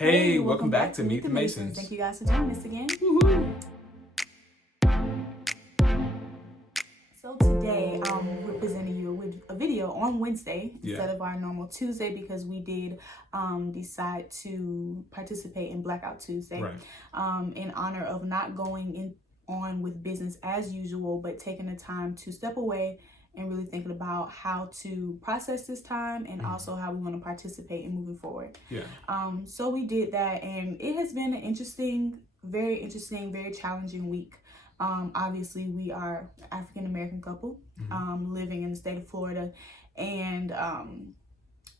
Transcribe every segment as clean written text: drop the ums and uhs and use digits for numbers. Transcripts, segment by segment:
Hey, welcome back to Meet the Masons. Thank you guys for joining us again. Woohoo! So today, we're presenting you with a video on Wednesday instead Yeah. of our normal Tuesday because we did decide to participate in Blackout Tuesday Right. in honor of not going on with business as usual, but taking the time to step away and really thinking about how to process this time and also how we want to participate in moving forward. Yeah. So we did that, and it has been an very interesting, very challenging week. Obviously, we are an African American couple living in the state of Florida, and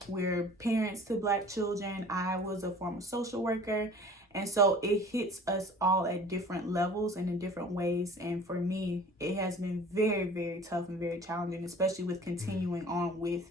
we're parents to Black children. I was a former social worker, and so it hits us all at different levels and in different ways. And for me, it has been very, very tough and very challenging, especially with continuing on with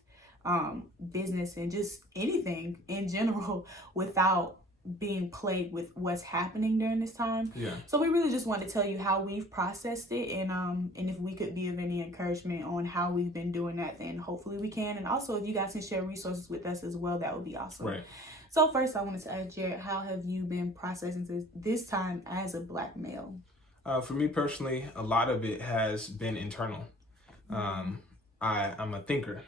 business and just anything in general without being plagued with what's happening during this time. Yeah. So we really just want to tell you how we've processed it, and if we could be of any encouragement on how we've been doing that, then hopefully we can. And also, if you guys can share resources with us as well, that would be awesome. Right. So first, I wanted to ask Jared, how have you been processing this time as a Black male? For me personally, a lot of it has been internal. I'm a thinker,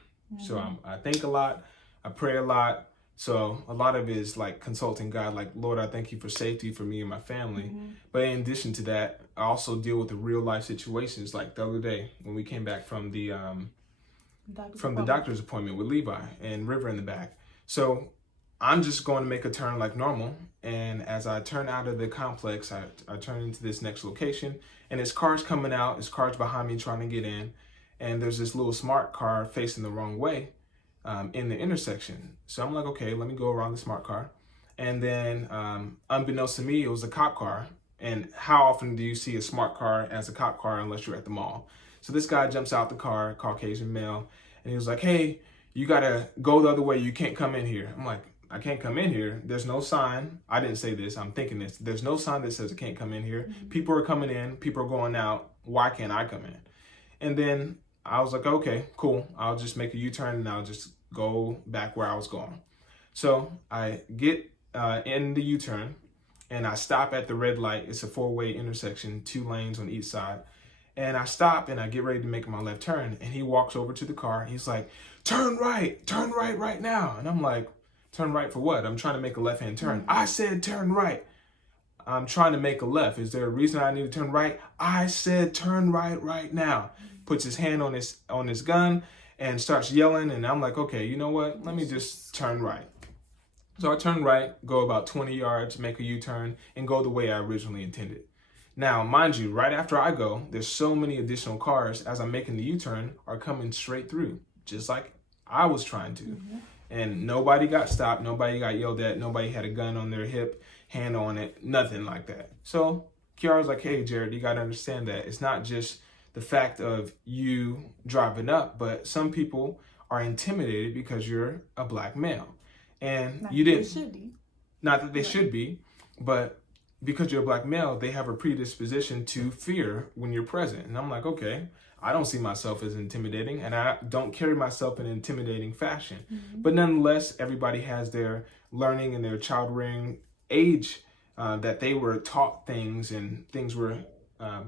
so I think a lot, I pray a lot. So a lot of it is like consulting God, like, Lord, I thank you for safety for me and my family. But in addition to that, I also deal with the real life situations. Like the other day when we came back from the doctor's appointment with Levi and River in the back. So I'm just going to make a turn like normal. And as I turn out of the complex, I turn into this next location, and there's cars coming out, there's cars behind me trying to get in. And there's this little smart car facing the wrong way in the intersection. So I'm like, okay, let me go around the smart car. And then unbeknownst to me, it was a cop car. And how often do you see a smart car as a cop car unless you're at the mall? So this guy jumps out the car, Caucasian male, and he was like, hey, you gotta go the other way. You can't come in here. I'm like, I can't come in here. There's no sign. I didn't say this. I'm thinking this. There's no sign that says I can't come in here. People are coming in. People are going out. Why can't I come in? And then I was like, okay, cool. I'll just make a U-turn and I'll just go back where I was going. So I get in the U-turn and I stop at the red light. It's a 4-way intersection, 2 lanes on each side. And I stop and I get ready to make my left turn. And he walks over to the car. He's like, turn right right now. And I'm like, turn right for what? I'm trying to make a left-hand turn. I said turn right. I'm trying to make a left. Is there a reason I need to turn right? I said turn right now. Puts his hand on his gun and starts yelling, and I'm like, okay, you know what? Let me just turn right. So I turn right, go about 20 yards, make a U-turn, and go the way I originally intended. Now, mind you, right after I go, there's so many additional cars as I'm making the U-turn are coming straight through, just like I was trying to. And nobody got stopped, nobody got yelled at, nobody had a gun on their hip, hand on it, nothing like that. So Kiara's like, hey, Jared, you got to understand that it's not just the fact of you driving up, but some people are intimidated because you're a Black male. And Not you that didn't, they should be. not that they should be, but because you're a Black male, they have a predisposition to fear when you're present. And I'm like, okay, I don't see myself as intimidating, and I don't carry myself in an intimidating fashion. But nonetheless, everybody has their learning and their child-rearing age that they were taught things and things were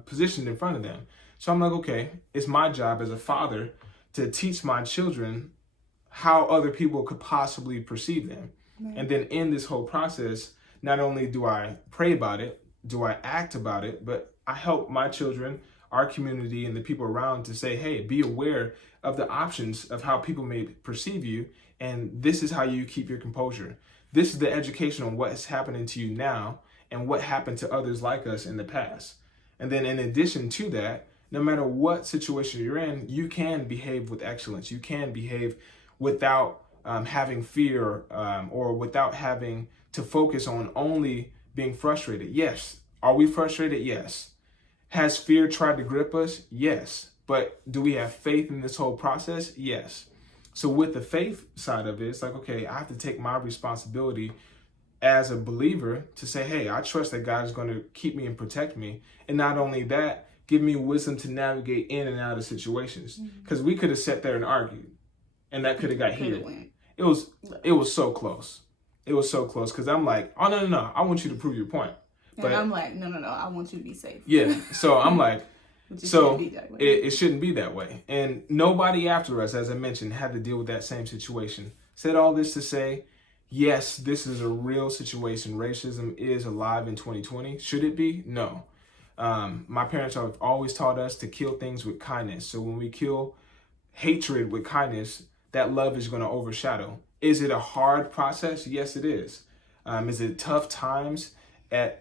positioned in front of them. So I'm like, okay, it's my job as a father to teach my children how other people could possibly perceive them. And then in this whole process, not only do I pray about it, do I act about it, but I help my children, our community, and the people around to say, hey, be aware of the options of how people may perceive you. And this is how you keep your composure. This is the education on what is happening to you now and what happened to others like us in the past. And then in addition to that, no matter what situation you're in, you can behave with excellence. You can behave without having fear or without having to focus on only being frustrated. Yes. Are we frustrated? Yes. Has fear tried to grip us? Yes. But do we have faith in this whole process? Yes. So with the faith side of it, it's like, okay, I have to take my responsibility as a believer to say, hey, I trust that God is going to keep me and protect me. And not only that, give me wisdom to navigate in and out of situations. Because we could have sat there and argued, and that could have got heated. It was so close. It was so close because I'm like, oh, no, I want you to prove your point. But I'm like, no, I want you to be safe. Yeah. So I'm like, so it shouldn't be that way. And nobody after us, as I mentioned, had to deal with that same situation. Said all this to say, yes, this is a real situation. Racism is alive in 2020. Should it be? No. My parents have always taught us to kill things with kindness. So when we kill hatred with kindness, that love is going to overshadow. Is it a hard process? Yes, it is. Is it tough times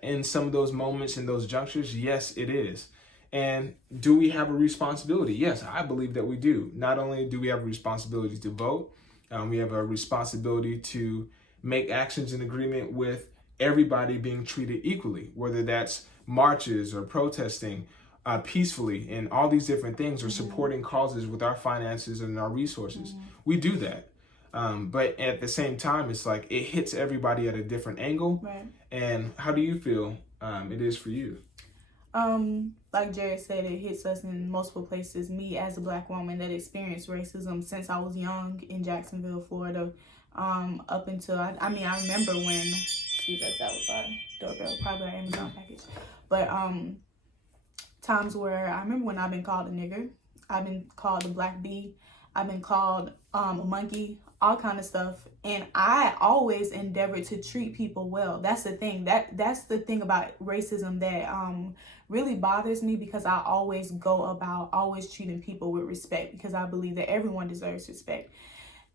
in some of those moments, in those junctures? Yes, it is. And do we have a responsibility? Yes, I believe that we do. Not only do we have a responsibility to vote, we have a responsibility to make actions in agreement with everybody being treated equally, whether that's marches or protesting peacefully and all these different things, or supporting causes with our finances and our resources. We do that. But at the same time, it's like it hits everybody at a different angle. Right. And how do you feel it is for you? Like Jared said, it hits us in multiple places. Me as a Black woman that experienced racism since I was young in Jacksonville, Florida, up until, I remember when, that was our doorbell, probably our Amazon package. But times where I remember when I've been called a nigger, I've been called a black bee, I've been called a monkey, all kind of stuff. And I always endeavored to treat people well. That's the thing. That's the thing about racism that really bothers me, because I always go about always treating people with respect, because I believe that everyone deserves respect.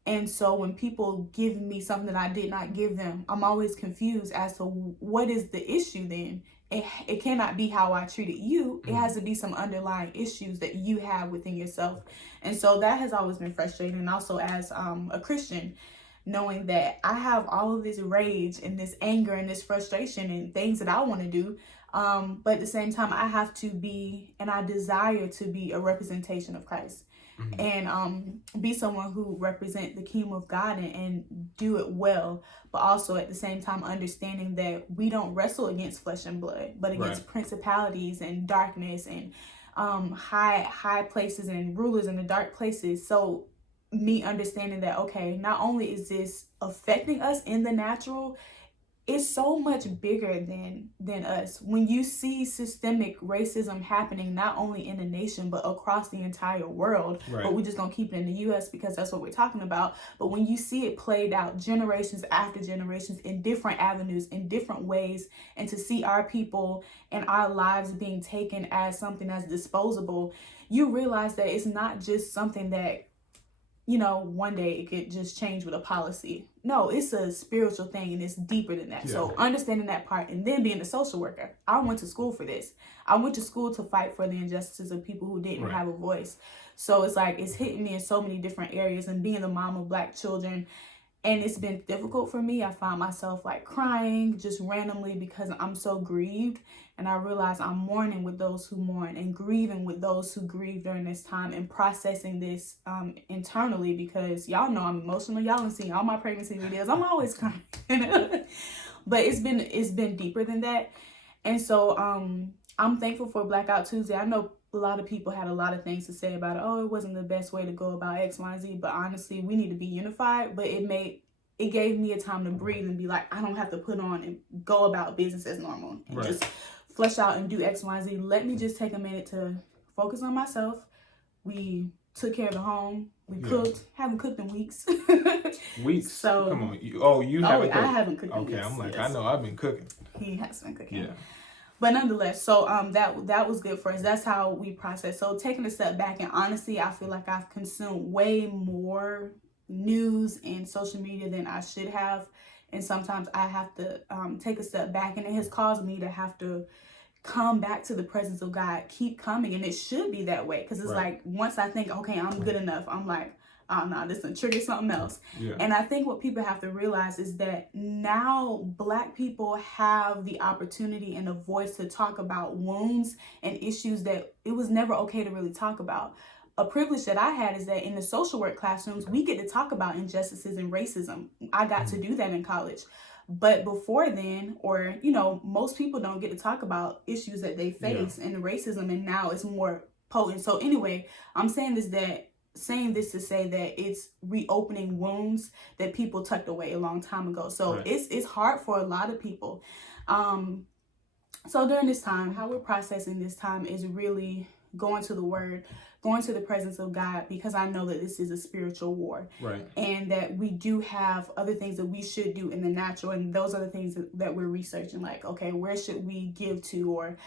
And so when people give me something that I did not give them, I'm always confused as to what is the issue then. It cannot be how I treated you. It has to be some underlying issues that you have within yourself. And so that has always been frustrating. And also as a Christian, knowing that I have all of this rage and this anger and this frustration and things that I want to do. But at the same time, I have to be, and I desire to be, a representation of Christ. And be someone who represent the kingdom of God and do it well, but also at the same time understanding that we don't wrestle against flesh and blood, but against principalities and darkness and high places and rulers in the dark places. So me understanding that, okay, not only is this affecting us in the natural, it's so much bigger than us. When you see systemic racism happening, not only in the nation, but across the entire world, but we're just gonna keep it in the U.S. because that's what we're talking about. But when you see it played out generations after generations in different avenues, in different ways, and to see our people and our lives being taken as something that's disposable, you realize that it's not just something that, one day it could just change with a policy. No, it's a spiritual thing and it's deeper than that. So understanding that part, and then being a social worker, I went to school for this. I went to school to fight for the injustices of people who didn't have a voice. So it's like, it's hitting me in so many different areas, and being the mom of Black children. And it's been difficult for me. I find myself like crying just randomly because I'm so grieved. And I realize I'm mourning with those who mourn and grieving with those who grieve during this time, and processing this internally, because y'all know I'm emotional. Y'all have seen all my pregnancy videos. I'm always crying. But it's been deeper than that. And so I'm thankful for Blackout Tuesday. I know a lot of people had a lot of things to say about it. Oh, it wasn't the best way to go about X, Y, and Z. But honestly, we need to be unified. But it gave me a time to breathe and be like, I don't have to put on and go about business as normal and just flesh out and do X, Y, and Z. Let me just take a minute to focus on myself. We took care of the home. We cooked. Haven't cooked in weeks. Weeks? So, come on. You haven't cooked? I haven't cooked in weeks. Okay, I'm like, yes. I know I've been cooking. He has been cooking. Yeah. But nonetheless, so that was good for us. That's how we process. So taking a step back, and honestly, I feel like I've consumed way more news and social media than I should have. And sometimes I have to take a step back, and it has caused me to have to come back to the presence of God, keep coming. And it should be that way, because it's like, once I think, okay, I'm good enough, I'm like, oh no, this will trigger something else. And I think what people have to realize is that now Black people have the opportunity and a voice to talk about wounds and issues that it was never okay to really talk about. A privilege that I had is that in the social work classrooms, we get to talk about injustices and racism. I got to do that in college. But before then, or, most people don't get to talk about issues that they face and racism, and now it's more potent. So anyway, I'm saying this, that saying this to say that it's reopening wounds that people tucked away a long time ago. So Right. it's hard for a lot of people. So during this time, how we're processing this time is really going to the Word, going to the presence of God, because I know that this is a spiritual war. Right. And that we do have other things that we should do in the natural. And those are the things that we're researching. Like, okay, where should we give to? Or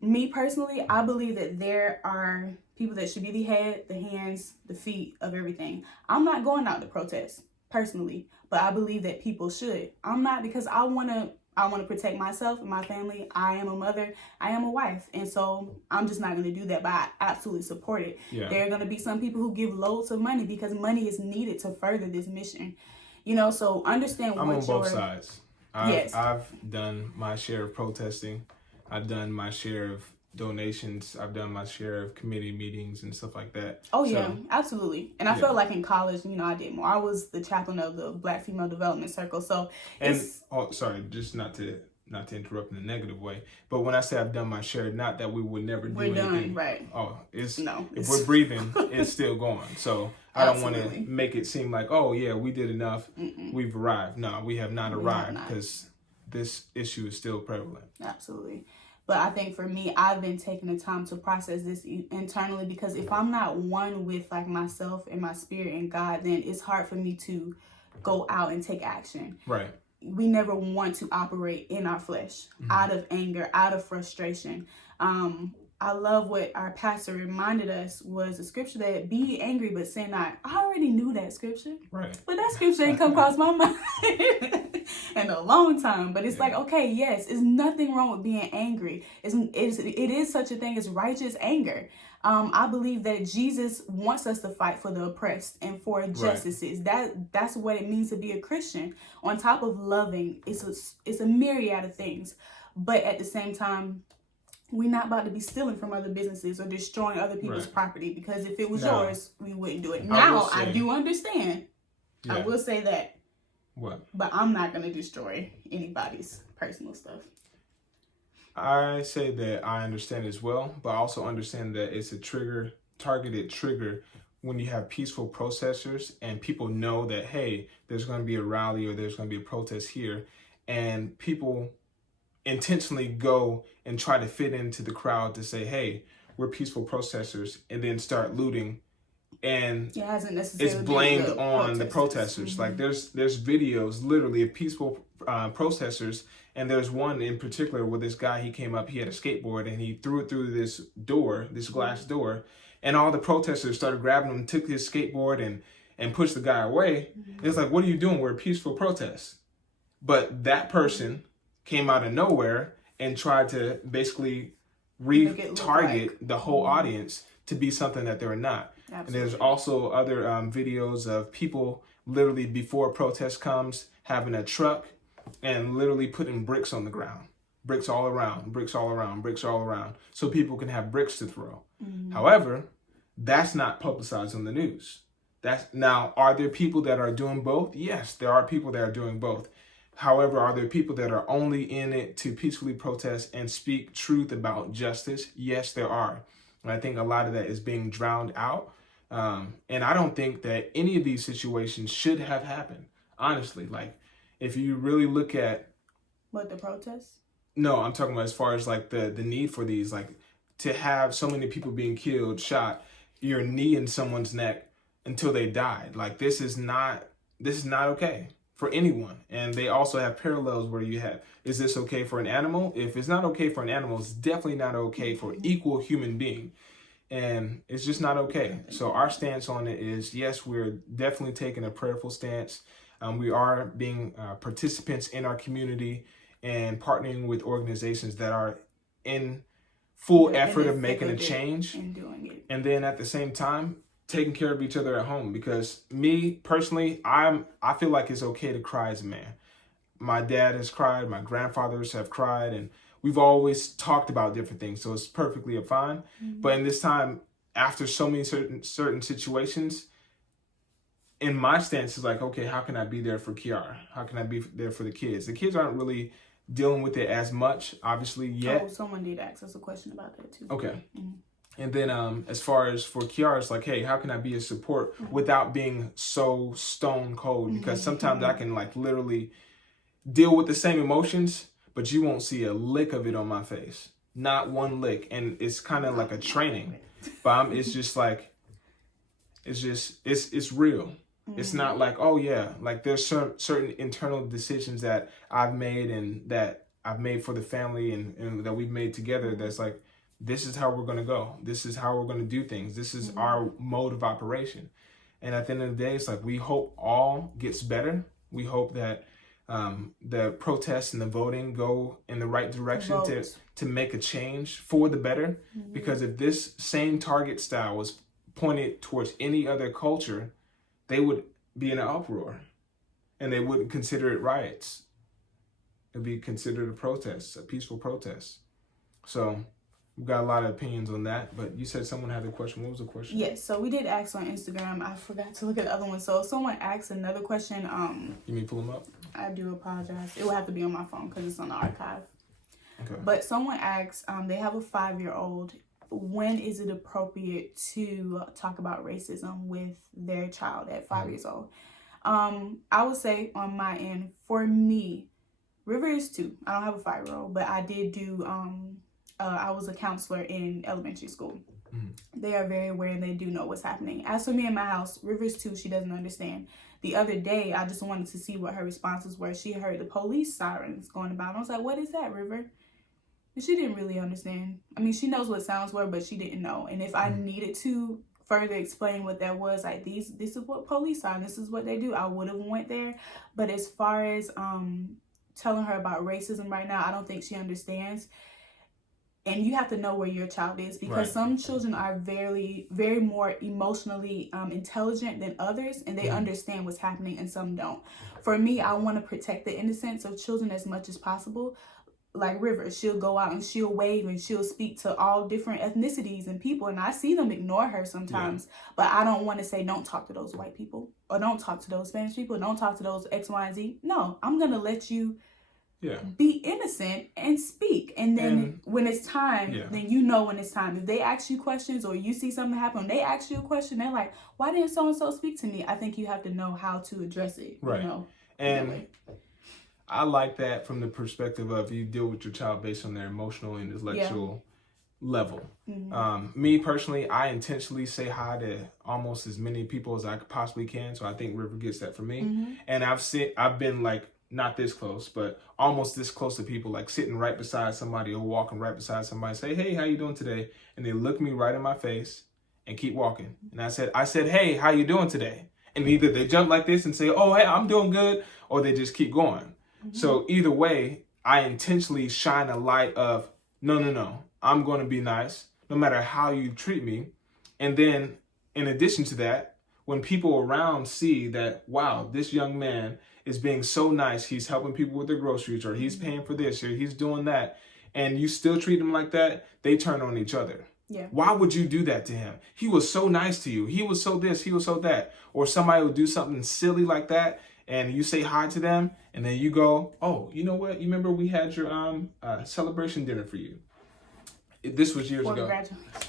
me personally, I believe that there are people that should be the head, the hands, the feet of everything. I'm not going out to protest personally, but I believe that people should. I'm not, because I want to protect myself and my family. I am a mother. I am a wife. And so I'm just not going to do that, but I absolutely support it. Yeah. There are going to be some people who give loads of money because money is needed to further this mission. So understand I'm on both sides. Yes. I've done my share of protesting. I've done my share of donations. I've done my share of committee meetings and stuff like that. Oh, yeah, absolutely. And I yeah. felt like in college, I did more. I was the chaplain of the Black Female Development Circle. So sorry, just not to interrupt in a negative way, but when I say I've done my share, not that we would never do anything. Right? Oh, if it's we're breathing, it's still going. So I don't want to make it seem like, oh yeah, we did enough. We've arrived. No, we have not arrived, because this issue is still prevalent. Absolutely. But I think for me, I've been taking the time to process this internally, because if I'm not one with like myself and my spirit and God, then it's hard for me to go out and take action. Right. We never want to operate in our flesh, out of anger, out of frustration. I love what our pastor reminded us was a scripture that be angry but sin not. I already knew that scripture. Right. But that scripture ain't come across my mind in a long time. But it's like, okay, yes, there's nothing wrong with being angry. It is such a thing as righteous anger. I believe that Jesus wants us to fight for the oppressed and for justices. That's what it means to be a Christian. On top of loving, it's a myriad of things. But at the same time, we're not about to be stealing from other businesses or destroying other people's property, because if it was yours, we wouldn't do it. Now, I do understand. Yeah. I will say that. What? But I'm not going to destroy anybody's personal stuff. I say that I understand as well, but I also understand that it's a targeted trigger when you have peaceful protesters and people know that, hey, there's going to be a rally or there's going to be a protest here, and people intentionally go and try to fit into the crowd to say, hey, we're peaceful protesters, and then start looting, and it's blamed on the protesters. Like there's videos literally of peaceful protesters, and there's one in particular where this guy, he came up, he had a skateboard, and he threw it through this glass door, and all the protesters started grabbing him, took his skateboard and pushed the guy away. It's like, what are you doing? We're a peaceful protest. But that person came out of nowhere and tried to basically retarget the whole audience to be something that they're not. Absolutely. And there's also other videos of people literally before a protest comes having a truck and literally putting bricks on the ground. Bricks all around, bricks all around, bricks all around, so people can have bricks to throw. However, that's not publicized on the news. Now, are there people that are doing both? Yes, there are people that are doing both. However, are there people that are only in it to peacefully protest and speak truth about justice? Yes, there are. And I think a lot of that is being drowned out. And I don't think that any of these situations should have happened. Honestly, like if you really look at what, the protests? No, I'm talking about as far as like the need for these, like to have so many people being killed, shot, your knee in someone's neck until they died. Like this is not okay for anyone. And they also have parallels where you have, is this okay for an animal? If it's not okay for an animal, it's definitely not okay for equal human being. And it's just not okay. So our stance on it is, yes, we're definitely taking a prayerful stance. We are being participants in our community and partnering with organizations that are in full effort of making a change. And doing it. And then at the same time, taking care of each other at home, because me personally, I feel like it's okay to cry as a man. My dad has cried, my grandfathers have cried, and we've always talked about different things, so it's perfectly fine. But in this time, after so many certain situations, in my stance is like, okay, how can I be there for Kiara? How can I be there for the kids? The kids aren't really dealing with it as much, obviously, yet. Oh, someone did ask us a question about that too. Okay. And then as far as for Kiara, it's like, hey, how can I be a support without being so stone cold? Because sometimes I can like literally deal with the same emotions, but you won't see a lick of it on my face. Not one lick. And it's kind of like a training. But it's just like, it's real. It's not like, oh yeah, like there's certain internal decisions that I've made and that I've made for the family and that we've made together. That's like, this is how we're going to go. This is how we're going to do things. This is our mode of operation. And at the end of the day, it's like, we hope all gets better. We hope that the protests and the voting go in the right direction to make a change for the better. Because if this same target style was pointed towards any other culture, they would be in an uproar and they wouldn't consider it riots. It'd be considered a protest, a peaceful protest. So we've got a lot of opinions on that, but you said someone had a question. What was the question? Yes, so we did ask on Instagram. I forgot to look at the other one. So someone asked another question. You mean pull them up? I do apologize. It will have to be on my phone because it's on the archive. Okay. But someone asked, they have a 5-year-old. When is it appropriate to talk about racism with their child at 5 years old? I would say on my end, for me, River is 2. I don't have a 5-year-old, but I did do, I was a counselor in elementary school. They are very aware and they do know what's happening. As for me in my house, River's 2, she doesn't understand. The other day, I just wanted to see what her responses were. She heard the police sirens going about. I was like, what is that, River? And she didn't really understand. I mean, she knows what sounds were, but she didn't know. And if I needed to further explain what that was, like this is what police are, this is what they do, I would have went there. But as far as telling her about racism right now, I don't think she understands. And you have to know where your child is, because some children are very, very more emotionally intelligent than others, and they understand what's happening, and some don't. For me, I want to protect the innocence of children as much as possible. Like River, she'll go out and she'll wave and she'll speak to all different ethnicities and people, and I see them ignore her sometimes. But I don't want to say, don't talk to those white people, or don't talk to those Spanish people, don't talk to those X, Y, and Z. No, I'm going to let you be innocent and speak. And then when it's time, then you know when it's time. If they ask you questions or you see something happen, they ask you a question, they're like, why didn't so-and-so speak to me? I think you have to know how to address it. Right. You know, and I like that from the perspective of you deal with your child based on their emotional and intellectual level. Me personally, I intentionally say hi to almost as many people as I possibly can. So I think River gets that from me. And I've been like, not this close, but almost this close to people, like sitting right beside somebody or walking right beside somebody, say, hey, how you doing today? And they look me right in my face and keep walking. And I said, hey, how you doing today? And either they jump like this and say, oh, hey, I'm doing good, or they just keep going. So either way, I intentionally shine a light of, no, I'm going to be nice, no matter how you treat me. And then in addition to that, when people around see that, wow, this young man is being so nice, he's helping people with their groceries, or he's paying for this, or he's doing that, and you still treat him like that, they turn on each other. Why would you do that to him? He was so nice to you. He was so this, he was so that. Or somebody will do something silly like that, and you say hi to them, and then you go, oh, you know what? You remember we had your celebration dinner for you. This was years ago.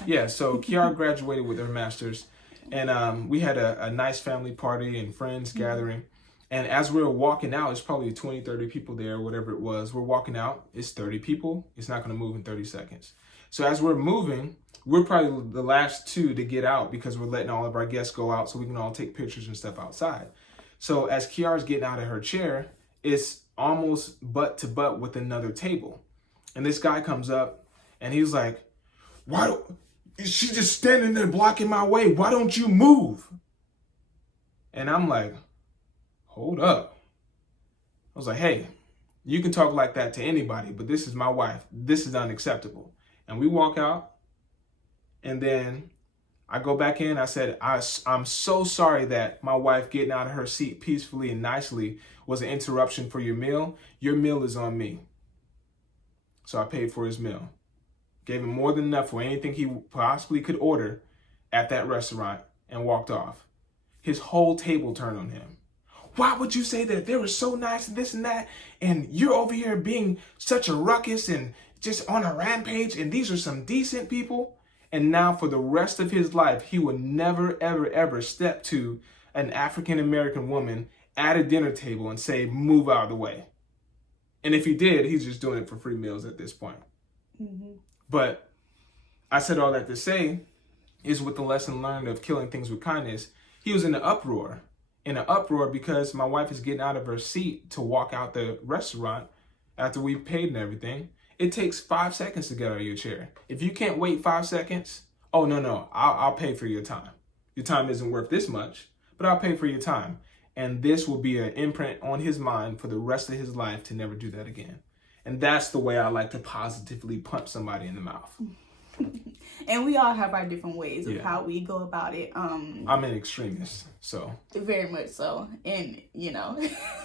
Yeah, so Kiara graduated with her master's, and we had a nice family party and friends gathering. And as we were walking out, it's probably 20, 30 people there, whatever it was. We're walking out, it's 30 people. It's not going to move in 30 seconds. So as we're moving, we're probably the last 2 to get out because we're letting all of our guests go out so we can all take pictures and stuff outside. So as Kiara's getting out of her chair, it's almost butt to butt with another table. And this guy comes up and he's like, she's just standing there blocking my way. Why don't you move? And I'm like, hold up. I was like, hey, you can talk like that to anybody, but this is my wife. This is unacceptable. And we walk out, and then I go back in. I said, I'm so sorry that my wife getting out of her seat peacefully and nicely was an interruption for your meal. Your meal is on me. So I paid for his meal. Gave him more than enough for anything he possibly could order at that restaurant, and walked off. His whole table turned on him. Why would you say that? They were so nice and this and that, and you're over here being such a ruckus and just on a rampage, and these are some decent people. And now for the rest of his life, he will never, ever, ever step to an African-American woman at a dinner table and say, move out of the way. And if he did, he's just doing it for free meals at this point. Mm-hmm. But I said all that to say is with the lesson learned of killing things with kindness, he was in an uproar because my wife is getting out of her seat to walk out the restaurant after we've paid and everything. It takes 5 seconds to get out of your chair. If you can't wait 5 seconds, oh, no, I'll pay for your time. Your time isn't worth this much, but I'll pay for your time. And this will be an imprint on his mind for the rest of his life to never do that again. And that's the way I like to positively punch somebody in the mouth. And we all have our different ways of how we go about it. I'm an extremist, so. Very much so. And, you know,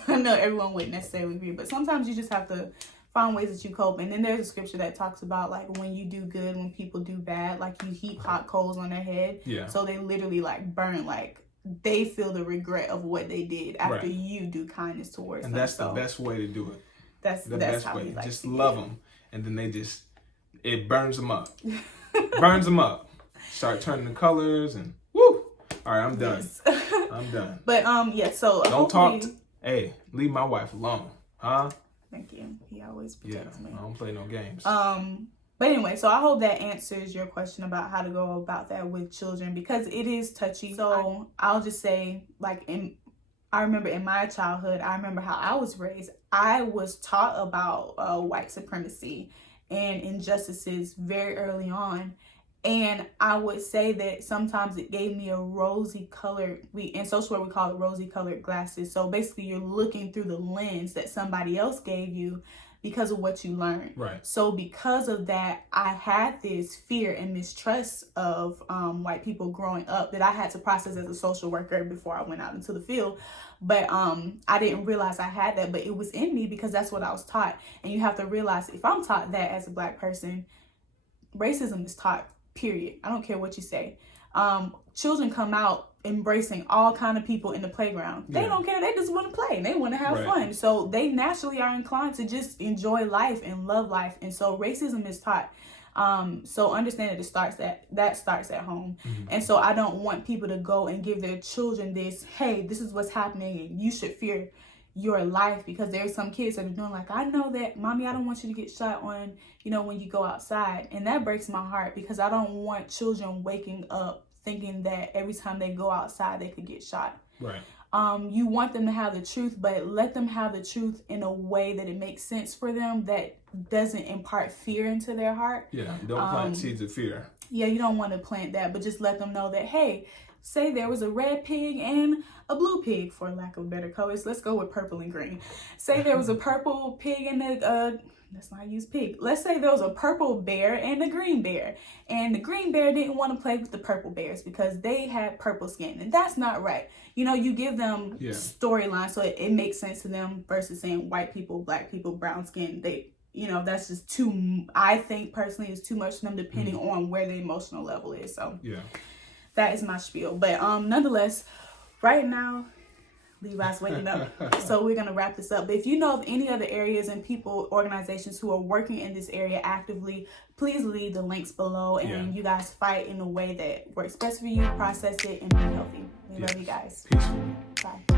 I know everyone wouldn't necessarily agree, but sometimes you just have to find ways that you cope. And then there's a scripture that talks about, like, when you do good, when people do bad, like, you heap hot coals on their head. Yeah. So they literally, like, burn, like, they feel the regret of what they did after you do kindness towards them. And that's the best way to do it. That's the best way. Just love them. And then it burns them up. Burns them up. Start turning the colors and woo. All right, I'm done. Yes. I'm done. But so don't talk. Hey, leave my wife alone, huh? Thank you. He always protects me. I don't play no games. But anyway, so I hope that answers your question about how to go about that with children, because it is touchy. So I'll just say, like, I remember in my childhood, I remember how I was raised. I was taught about white supremacy and injustices very early on. And I would say that sometimes it gave me a rosy colored, in social work we call it rosy colored glasses. So basically you're looking through the lens that somebody else gave you because of what you learned. Right. So because of that, I had this fear and mistrust of white people growing up that I had to process as a social worker before I went out into the field. But I didn't realize I had that, but it was in me because that's what I was taught. And you have to realize, if I'm taught that as a Black person, racism is taught, period. I don't care what you say. Children come out embracing all kind of people in the playground. They don't care. They just want to play and they want to have fun. So they naturally are inclined to just enjoy life and love life. And so racism is taught. So understand that that starts at home. Mm-hmm. And so I don't want people to go and give their children this, hey, this is what's happening and you should fear your life, because there's some kids that are doing like, I know that, mommy, I don't want you to get shot on, when you go outside. And that breaks my heart, because I don't want children waking up thinking that every time they go outside, they could get shot. Right. You want them to have the truth, but let them have the truth in a way that it makes sense for them, that doesn't impart fear into their heart. Yeah, don't plant seeds of fear. Yeah, you don't want to plant that, but just let them know that, hey, say there was a red pig and a blue pig, for lack of better colors. Let's go with purple and green. Say there was a purple pig and let's not use pig. Let's say there was a purple bear and a green bear. And the green bear didn't want to play with the purple bears because they had purple skin. And that's not right. You give them storylines so it makes sense to them, versus saying white people, Black people, brown skin. That's just too, I think personally, is too much for them, depending on where the emotional level is. So that is my spiel. But nonetheless, right now, Levi's waking up. So we're going to wrap this up. But if you know of any other areas and people, organizations who are working in this area actively, please leave the links below, and you guys fight in a way that works best for you, process it, and be healthy. We love you guys. Peaceful. Bye.